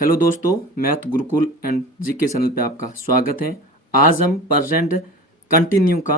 Hello दोस्तों, math Gurukul and GK channel पे आपका स्वागत है। आज हम प्रेजेंट कंटिन्यू का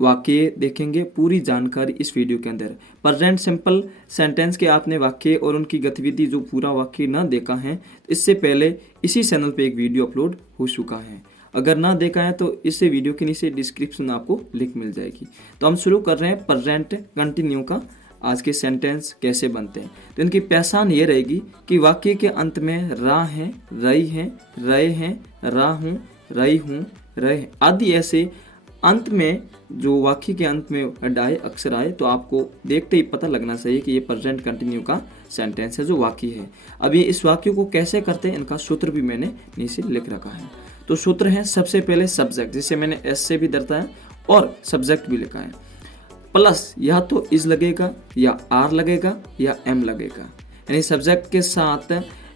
वाक्य देखेंगे। पूरी जानकारी इस वीडियो के अंदर। प्रेजेंट सिंपल सेंटेंस के आपने वाक्य और उनकी गतिविधि जो पूरा वाक्य ना देखा है, इससे पहले इसी चैनल पे एक वीडियो अपलोड हो चुका है। अगर ना देखा है तो इस वीडियो के नीचे डिस्क्रिप्शन में आपको लिंक मिल जाएगी। तो हम शुरू कर रहे हैं प्रेजेंट कंटिन्यू का। आज के सेंटेंस कैसे बनते हैं, तो इनकी पहचान ये रहेगी कि वाक्य के अंत में रा है, रही है, रहे हैं, रा हूँ, रही हूँ, रहे आदि ऐसे अंत में जो वाक्य के अंत में वर्ड आए, अक्षर आए, तो आपको देखते ही पता लगना चाहिए कि ये प्रेजेंट कंटिन्यू का सेंटेंस है, जो वाक्य है। अब ये इस वाक्य को कैसे करते हैं, इनका सूत्र भी मैंने नीचे लिख रखा है। तो सूत्र है सबसे पहले सब्जेक्ट, जिसे मैंने एस से भी दर्शाया और सब्जेक्ट भी लिखा है, प्लस या तो इज लगेगा या आर लगेगा या एम लगेगा। यानी सब्जेक्ट के साथ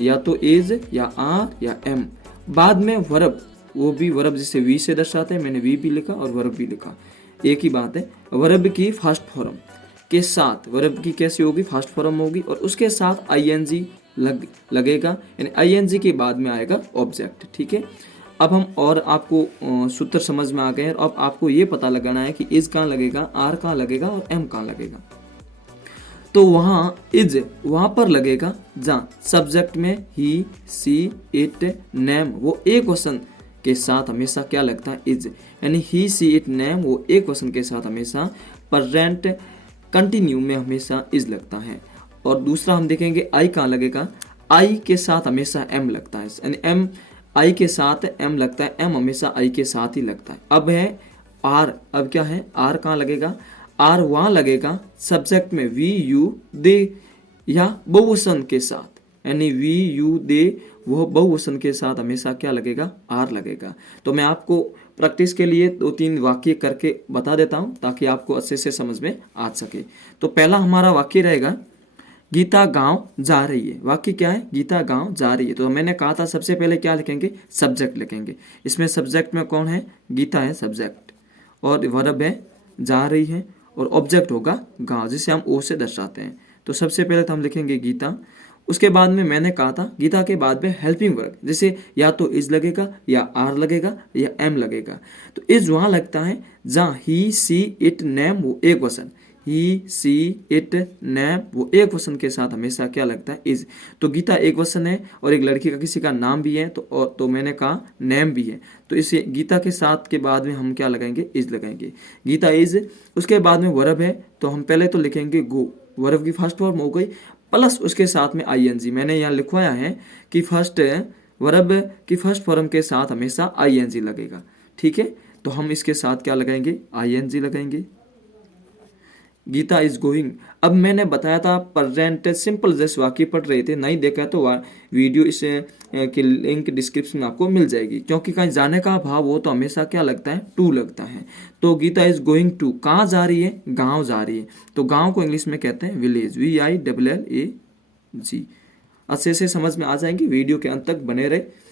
या तो इज या आर या एम। बाद में वर्ब, वो भी वर्ब जिसे वी से दर्शाते हैं, मैंने वी भी लिखा और वर्ब भी लिखा, एक ही बात है। वर्ब की फर्स्ट फॉर्म के साथ, वर्ब की कैसी होगी, फर्स्ट फॉर्म होगी और उसके साथ आईएनजी लगेगा, यानी आईएनजी के बाद में आएगा ऑब्जेक्ट। ठीक है, अब हम और आपको सूत्र समझ में आ गए हैं। अब आपको ये पता लगाना है कि इज कहाँ लगेगा, आर कहाँ लगेगा और एम कहाँ लगेगा। तो वहां पर लगेगा जहाँ सब्जेक्ट में ही, सी, इट, नेम, वो एक वचन के साथ हमेशा क्या लगता है, इज। यानी ही, सी, इट, नेम, वो एक वचन के साथ हमेशा प्रेजेंट कंटिन्यू में हमेशा इज लगता है। और दूसरा हम देखेंगे आई कहाँ लगेगा, आई के साथ हमेशा एम लगता है, यानी एम, आई के साथ एम लगता है, एम हमेशा आई के साथ ही लगता है। अब है आर, अब क्या है, आर कहाँ लगेगा, आर वहां लगेगा सब्जेक्ट में वी, यू, दे या बहुवचन के साथ, यानी वी, यू, दे, वह बहुवचन के साथ हमेशा क्या लगेगा, आर लगेगा। तो मैं आपको प्रैक्टिस के लिए 2-3 वाक्य करके बता देता हूं ताकि आपको अच्छे से समझ में आ सके। तो पहला हमारा वाक्य रहेगा, गीता गांव जा रही है। वाक्य क्या है, गीता गांव जा रही है। तो मैंने कहा था सबसे पहले क्या लिखेंगे, सब्जेक्ट लिखेंगे। इसमें सब्जेक्ट में कौन है, गीता है सब्जेक्ट, और वर्ब है जा रही है, और ऑब्जेक्ट होगा गांव, जिसे हम ओ से दर्शाते हैं। तो सबसे पहले तो हम लिखेंगे गीता। उसके बाद में मैंने कहा था गीता के बाद में हेल्पिंग वर्ब, जिसे या तो इज लगेगा या आर लगेगा या एम लगेगा। तो इज वहां लगता है जहाँ ही, सी, इट, नेम, वो एक वचन, ही, सी, इट, नेम, वो एक वचन के साथ हमेशा क्या लगता है, इज। तो गीता एक वचन है और एक लड़की का किसी का नाम भी है, तो मैंने कहा नेम भी है, तो इसे गीता के साथ के बाद में हम क्या लगाएंगे, इज लगाएंगे, गीता इज। उसके बाद में वर्ब है, तो हम पहले तो लिखेंगे गो, वर्ब की फर्स्ट फॉर्म हो गई, प्लस उसके साथ में आईएनजी। मैंने यहाँ लिखवाया है कि फर्स्ट वर्ब की फर्स्ट फॉर्म के साथ हमेशा आईएनजी लगेगा। ठीक है, तो हम इसके साथ क्या लगाएंगे, आईएनजी लगाएंगे। Geeta is going. अब मैंने बताया था प्रेजेंट सिंपल जैसे वाक्य पढ़ रहे थे, नहीं देखा तो वीडियो इस की लिंक डिस्क्रिप्शन में आपको मिल जाएगी। क्योंकि कहीं जाने का भाव हो तो हमेशा क्या लगता है, टू लगता है। तो गीता इज गोइंग टू, कहाँ जा रही है, गांव जा रही है। तो गांव को इंग्लिश में कहते हैं विलेज, VILLAG। अच्छे से समझ में आ जाएंगे, वीडियो के अंत तक बने रहे।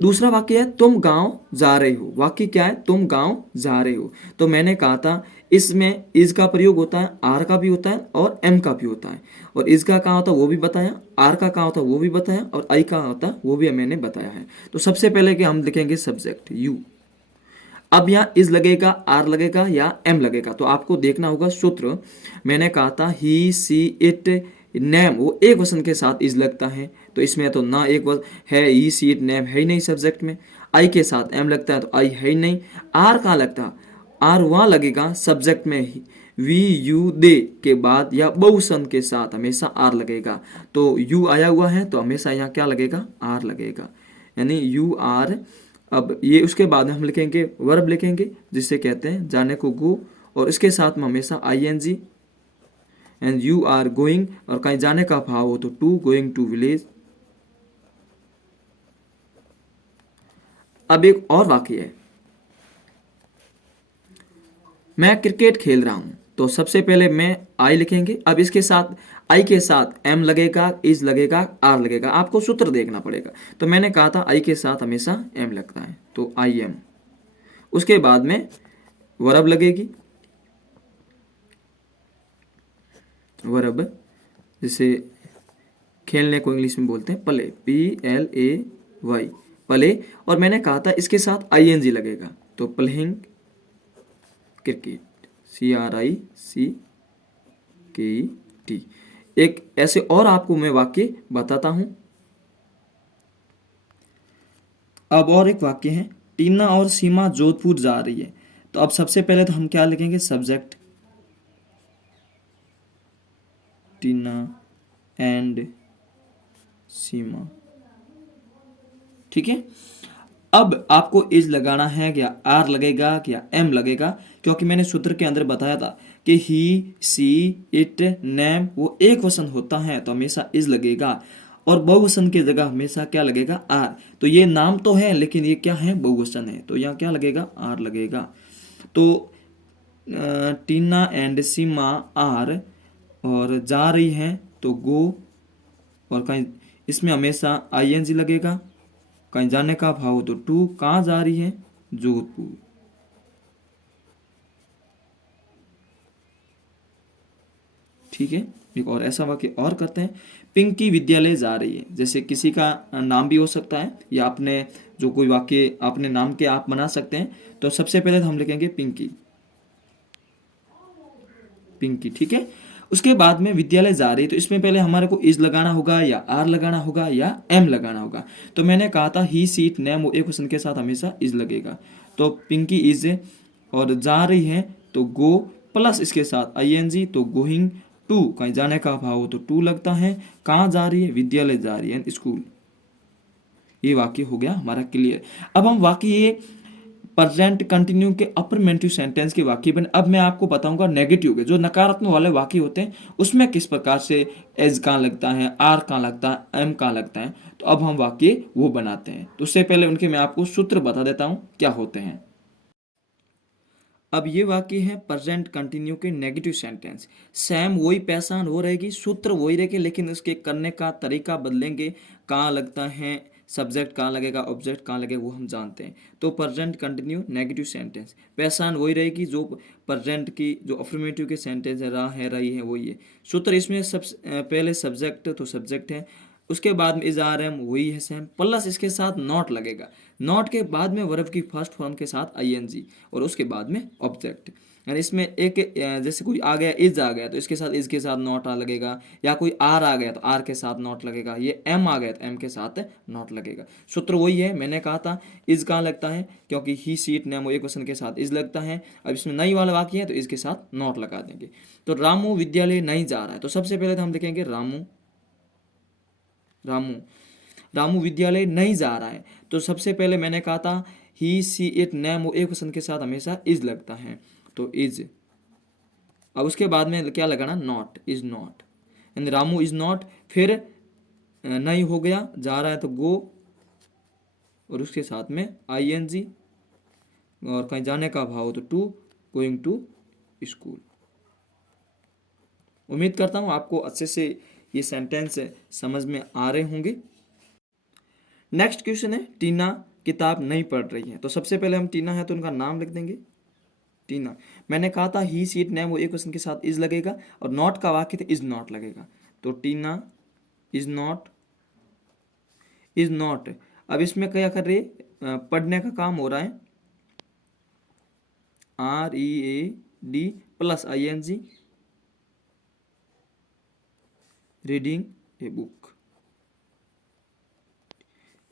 दूसरा वाक्य है तुम गांव जा रहे हो। वाक्य क्या है, तुम गांव जा रहे हो। तो मैंने कहा था इसमें इज का प्रयोग होता है, आर का भी होता है और एम का भी होता है। और इज का कहाँ होता है वो भी बताया, आर का कहाँ होता है वो भी बताया, और आई का होता है वो भी मैंने बताया है। तो सबसे पहले कि हम लिखेंगे सब्जेक्ट यू। अब यहाँ इज लगेगा, आर लगेगा या एम लगेगा, तो आपको देखना होगा सूत्र। मैंने कहा था ही, सी, इट, नेम, वो एक वचन के साथ इज लगता है, तो इसमें तो ना एक वचन है, ही, सी, इट, नेम है ही नहीं सब्जेक्ट में। आई के साथ एम लगता है तो आई है ही नहीं। आर कहाँ लगता है, आर वहाँ लगेगा सब्जेक्ट में ही, वी, यू, दे के बाद या बहुवचन के साथ हमेशा आर लगेगा। तो यू आया हुआ है तो हमेशा यहाँ क्या लगेगा, आर लगेगा, यानी यू आर। अब ये उसके बाद में हम लिखेंगे वर्ब लिखेंगे, जिसे कहते हैं जाने को गो, और इसके साथ में हमेशा ING, and you are going, और कहीं जाने का भाव हो तो टू, गोइंग टू विलेज। अब एक और वाक्य है, मैं क्रिकेट खेल रहा हूं। तो सबसे पहले मैं आई लिखेंगे। अब इसके साथ आई के साथ एम लगेगा, इज लगेगा, आर लगेगा, आपको सूत्र देखना पड़ेगा। तो मैंने कहा था आई के साथ हमेशा एम लगता है, तो आई एम। उसके बाद में वर्ब लगेगी, वर्ब, जैसे खेलने को इंग्लिश में बोलते हैं प्ले, PLAY, प्ले। और मैंने कहा था इसके साथ ING लगेगा, तो प्लेइंग क्रिकेट, CRICKET। एक ऐसे और आपको मैं वाक्य बताता हूं। अब और एक वाक्य है, टीना और सीमा जोधपुर जा रही है। तो अब सबसे पहले तो हम क्या लिखेंगे, सब्जेक्ट, टीना एंड सीमा, ठीक है। अब आपको इज लगाना है, क्या आर लगेगा क्या एम लगेगा, क्योंकि मैंने सूत्र के अंदर बताया था कि ही, सी, इट, नेम वो एक वचन होता है तो हमेशा इज लगेगा, और बहुवचन की जगह हमेशा क्या लगेगा, आर। तो ये नाम तो है लेकिन ये क्या है, बहुवचन है, तो यहाँ क्या लगेगा, आर लगेगा। तो टीना एंड सीमा आर, और जा रही हैं तो गो, और कहीं इसमें हमेशा ING लगेगा, कहीं जाने का भाव हो तो टू, कहाँ जा रही है, जोधपुर। ठीक है, एक और ऐसा वाक्य और करते हैं, पिंकी विद्यालय जा रही है। जैसे किसी का नाम भी हो सकता है, या अपने जो कोई वाक्य अपने नाम के आप बना सकते हैं। तो सबसे पहले तो हम लिखेंगे पिंकी, पिंकी, ठीक है। उसके बाद में विद्यालय जा रही, तो इसमें पहले हमारे को इज लगाना होगा, या आर लगाना होगा, या एम लगाना होगा। तो मैंने कहा था ही, सीट, नेम वो एक क्वेश्चन के साथ हमेशा इज लगेगा। तो पिंकी इज, और जा रही है तो गो, प्लस इसके साथ ING, तो गोइंग टू, कहीं जाने का भाव हो तो टू लगता है। कहाँ जा रही है, विद्यालय जा रही है, स्कूल। ये वाक्य हो गया हमारा क्लियर। अब हम वाक्य ये प्रेजेंट कंटिन्यू के अफर्मेटिव सेंटेंस के वाक्य बने। अब मैं आपको बताऊंगा नेगेटिव के, जो नकारात्मक वाले वाक्य होते हैं उसमें किस प्रकार से एज कहाँ लगता है, आर कहाँ लगता है, एम कहाँ लगता है। तो अब हम वाक्य वो बनाते हैं। तो उससे पहले उनके मैं आपको सूत्र बता देता हूं क्या होते हैं। अब ये वाक्य है प्रेजेंट कंटिन्यू के नेगेटिव सेंटेंस। सेम वही पहचान हो रहेगी, सूत्र वही रहेगी, लेकिन उसके करने का तरीका बदलेंगे। कहाँ लगता है, सब्जेक्ट कहाँ लगेगा, ऑब्जेक्ट कहाँ लगेगा, वो हम जानते हैं। तो प्रेजेंट कंटिन्यू नेगेटिव सेंटेंस, पहचान वही रहेगी, जो प्रेजेंट की जो अफर्मेटिव के सेंटेंस है, रहा है, रही है, वही है। सूत्र इसमें पहले सब्जेक्ट, तो सब्जेक्ट है, उसके बाद में इज, आर, एम वही है सेम, प्लस इसके साथ नॉट लगेगा। नॉट के बाद में वर्ब की फर्स्ट फॉर्म के साथ ING, और उसके बाद में ऑब्जेक्ट। यानी इसमें एक जैसे कोई आ गया, इज आ गया, तो इसके साथ इज के साथ नॉट आ लगेगा, या कोई आर आ गया तो आर के साथ नॉट लगेगा, ये एम आ गया तो एम के साथ नॉट लगेगा। सूत्र वही है, मैंने कहा था इज कहाँ लगता है, क्योंकि ही, सीट, नेम एक क्वेश्चन के साथ इज लगता है। अब इसमें नई वाला वाक्य है तो इसके साथ नॉट लगा देंगे। तो रामू विद्यालय नहीं जा रहा है, तो सबसे पहले तो हम लिखेंगे रामू, रामू, रामू विद्यालय नहीं जा रहा है। तो सबसे पहले मैंने कहा था ही, सी, इट, नेम वो एक क्वेश्चन के साथ हमेशा इज लगता है, तो इज। अब उसके बाद में क्या लगाना, नॉट, इज नॉट, यानी रामू इज नॉट। फिर नहीं हो गया, जा रहा है तो गो, और उसके साथ में ING, और कहीं जाने का भाव हो तो टू, गोइंग टू स्कूल। उम्मीद करता हूँ आपको अच्छे से ये सेंटेंस समझ में आ रहे होंगे। नेक्स्ट क्वेश्चन है, टीना किताब नहीं पढ़ रही है। तो सबसे पहले हम टीना है तो उनका नाम लिख देंगे, टीना। मैंने कहा था ही, सीट, नेम वो एक क्वेश्चन के साथ इज लगेगा, और नॉट का वाक्य था इज नॉट लगेगा। तो टीना इज नॉट, इज नॉट। अब इसमें क्या कर रही है, पढ़ने का काम हो रहा है, READ plus ING, reading a book.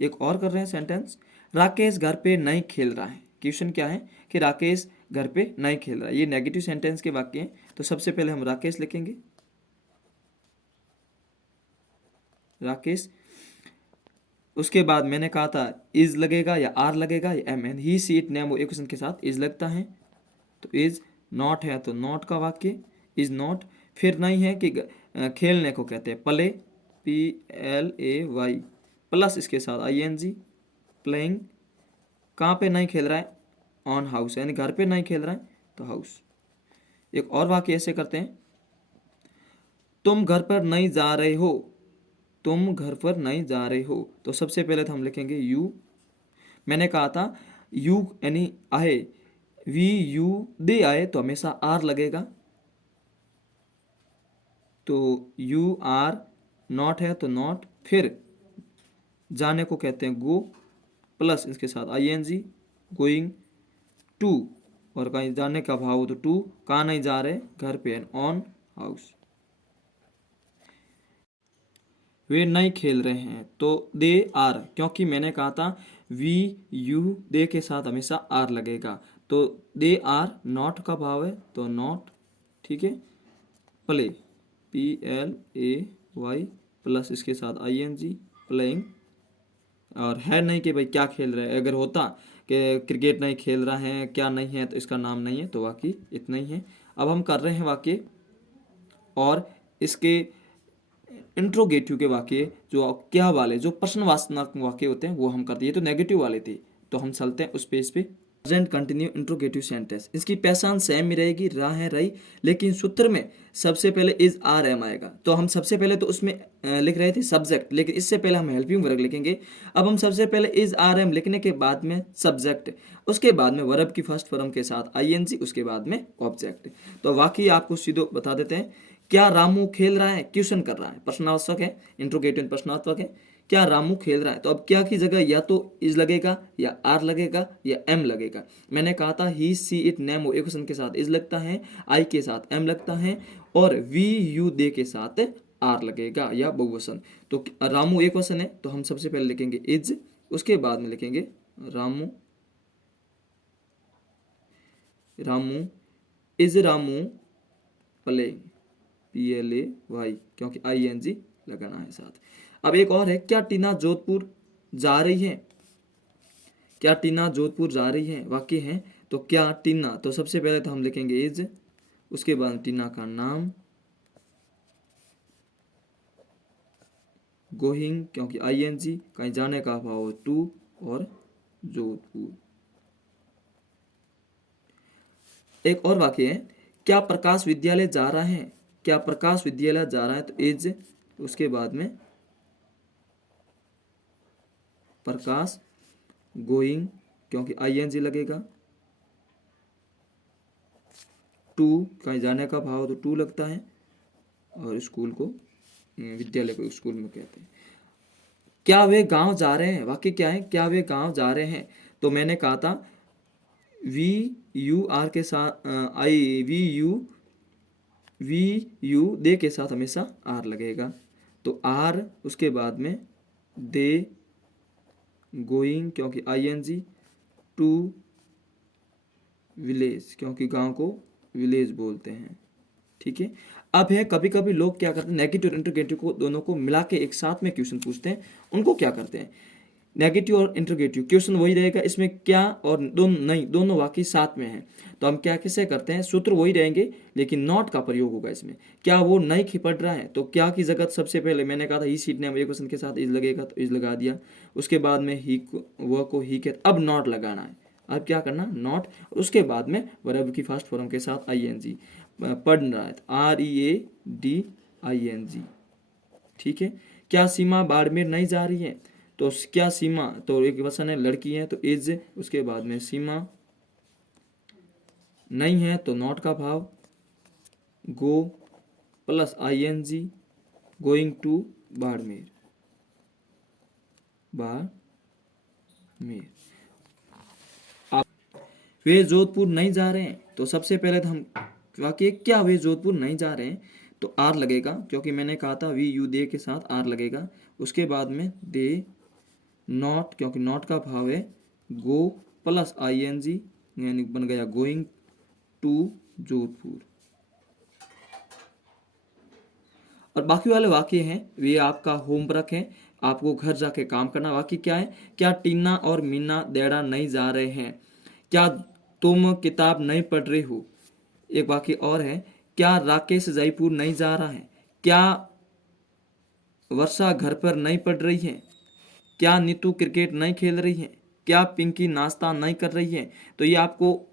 एक और कर रहे हैं सेंटेंस, राकेश घर पे नहीं खेल रहा है। क्वेश्चन क्या है कि राकेश घर पे नहीं खेल रहा है। ये नेगेटिव सेंटेंस के वाक्य हैं। तो सबसे पहले हम राकेश लिखेंगे, राकेश। उसके बाद मैंने कहा था इज लगेगा, या आर लगेगा, या M N. He, she, it, name वो एक क्वेश्चन के साथ इज लगता है, तो इज। नॉट है तो नॉट का वाक्य, इज नॉट। फिर नहीं है कि खेलने को कहते हैं प्ले, PLAY, प्लस इसके साथ ING, प्लेइंग। कहाँ पे नहीं खेल रहा है, ऑन हाउस, यानी घर पे नहीं खेल रहा है तो हाउस। एक और वाक्य ऐसे करते हैं, तुम घर पर नहीं जा रहे हो, तुम घर पर नहीं जा रहे हो। तो सबसे पहले तो हम लिखेंगे यू। मैंने कहा था यू यानी आए, वी, यू, दे आए तो हमेशा आर लगेगा, तो यू आर नॉट है तो नॉट, फिर जाने को कहते हैं गो प्लस इसके साथ आईएनजी, गोइंग टू, और कहीं जाने का भाव हो तो टू, कहाँ नहीं जा रहे, घर पे, ऑन हाउस। वे नहीं खेल रहे हैं तो दे आर, क्योंकि मैंने कहा था वी यू दे के साथ हमेशा आर लगेगा, तो दे आर नॉट का भाव है तो नॉट, ठीक है। Play, P L A Y plus इसके साथ आई एन जी, प्लेइंग, और है नहीं कि भाई क्या खेल रहे हैं, अगर होता कि क्रिकेट नहीं खेल रहा है, क्या नहीं है, तो इसका नाम नहीं है, तो वाकई इतना ही है। अब हम कर रहे हैं वाक्य, और इसके इंट्रोगेटिव के वाक्य जो क्या वाले, जो प्रश्नवाचक वाक्य होते हैं वो हम करते हैं। ये तो नेगेटिव वाले थे, तो हम चलते हैं उस पेज पे। प्रेजेंट कंटिन्यू इंट्रोगेटिव सेंटेंस, इसकी पहचान सेम ही रहेगी, रहा है रही, लेकिन सूत्र में सबसे पहले इज आर एम आएगा। तो हम सबसे पहले तो उसमें लिख रहे थे सब्जेक्ट, लेकिन इससे पहले हम हेल्पिंग वर्ब लिखेंगे। अब हम सबसे पहले इज आर एम लिखने के बाद में सब्जेक्ट, उसके बाद में वर्ब की फर्स्ट फॉर्म के साथ आईएनजी, उसके बाद में ऑब्जेक्ट। तो वाकई आपको सीधो बता देते हैं, क्या रामू खेल रहा है, क्वेश्चन कर रहा है, प्रश्नार्थक है, इंट्रोगेटिव प्रश्नार्थक है। क्या रामू खेल रहा है, तो अब क्या की जगह या तो इज लगेगा, या आर लगेगा, या एम लगेगा। मैंने कहा था ही सी इट नेम, एक क्वेश्चन के साथ इज लगता है, आई के साथ एम लगता है, और वी यू दे के साथ आर लगेगा या बहुवचन। तो रामू एक क्वेश्चन है, तो हम सबसे पहले लिखेंगे इज, उसके बाद में लिखेंगे Ramu, Ramu is Ramu playing, PLAY, क्योंकि ING लगाना है साथ। अब एक और है, क्या टीना जोधपुर जा रही है, क्या टीना जोधपुर जा रही है, वाक्य है। तो क्या टीना, तो सबसे पहले तो हम लिखेंगे इज, उसके बाद टीना का नाम, गोइंग क्योंकि ING, कहीं जाने का भाव टू, और जोधपुर। एक और वाक्य है, क्या प्रकाश विद्यालय जा रहा है, क्या प्रकाश विद्यालय जा रहा है, तो इज, उसके बाद में प्रकाश, गोइंग क्योंकि ING लगेगा, टू, कहीं जाने का भाव तो टू लगता है, और स्कूल को, विद्यालय को स्कूल में कहते हैं। क्या वे गांव जा रहे हैं, वाक्य क्या है, क्या वे गांव जा रहे हैं। तो मैंने कहा था वी यू आर के साथ आई, वी यू दे के साथ हमेशा आर लगेगा, तो आर, उसके बाद में दे, गोइंग क्योंकि ING, टू विलेज क्योंकि गांव को विलेज बोलते हैं, ठीक है। अब है, कभी कभी लोग क्या करते हैं, नेगेटिव और इंट्रोगेटिव को दोनों को मिला के एक साथ में क्वेश्चन पूछते हैं। उनको क्या करते हैं, नेगेटिव और इंट्रोगेटिव क्वेश्चन वही रहेगा, इसमें क्या और दोनों नहीं, दोनों वाक्य साथ में हैं। तो हम क्या कैसे करते हैं, सूत्र वही रहेंगे, लेकिन नॉट का प्रयोग होगा इसमें। क्या वो नहीं पढ़ रहा है, तो क्या की जगह सबसे पहले मैंने कहा था ही सीट ने एक क्वेश्चन के साथ इज लगेगा, तो इज लगा दिया। उसके बाद में ही को ही के, अब नॉट लगाना है। अब क्या करना, नॉट, उसके बाद में वर्ब की फर्स्ट फॉर्म के साथ ING, पढ़ रहा है READING, ठीक है। क्या सीमा बाड़मेर नहीं जा रही है, तो क्या सीमा, तो एक वचन है, लड़की है, तो इज, उसके बाद में सीमा, नहीं है तो नॉट का भाव, go plus ING, going to Barmer, Barmer. वे जोधपुर नहीं जा रहे हैं, तो सबसे पहले तो हम वाक्य, क्या वे जोधपुर नहीं जा रहे हैं, तो आर लगेगा, क्योंकि मैंने कहा था वी यू दे के साथ आर लगेगा। उसके बाद में दे, नॉट क्योंकि नॉट का भाव है, गो प्लस ING, यानी बन गया गोइंग टू जोधपुर। और बाकी वाले वाक्य हैं वे आपका होमवर्क है, आपको घर जाके काम करना। वाक्य क्या है, क्या टीना और मीना देड़ा नहीं जा रहे हैं, क्या तुम किताब नहीं पढ़ रहे हो। एक वाक्य और है, क्या राकेश जयपुर नहीं जा रहा है, क्या वर्षा घर पर नहीं पढ़ रही है, क्या नीतू क्रिकेट नहीं खेल रही है, क्या पिंकी नाश्ता नहीं कर रही है। तो ये आपको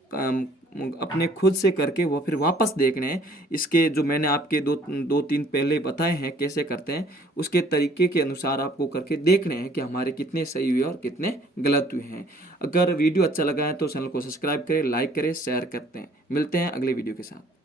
अपने खुद से करके वो फिर वापस देखने हैं। इसके जो मैंने आपके दो तीन पहले बताए हैं कैसे करते हैं, उसके तरीके के अनुसार आपको करके देखने हैं कि हमारे कितने सही हुए और कितने गलत हुए हैं। अगर वीडियो अच्छा लगा है तो चैनल को सब्सक्राइब करें, लाइक करें, शेयर करते हैं। मिलते हैं अगले वीडियो के साथ।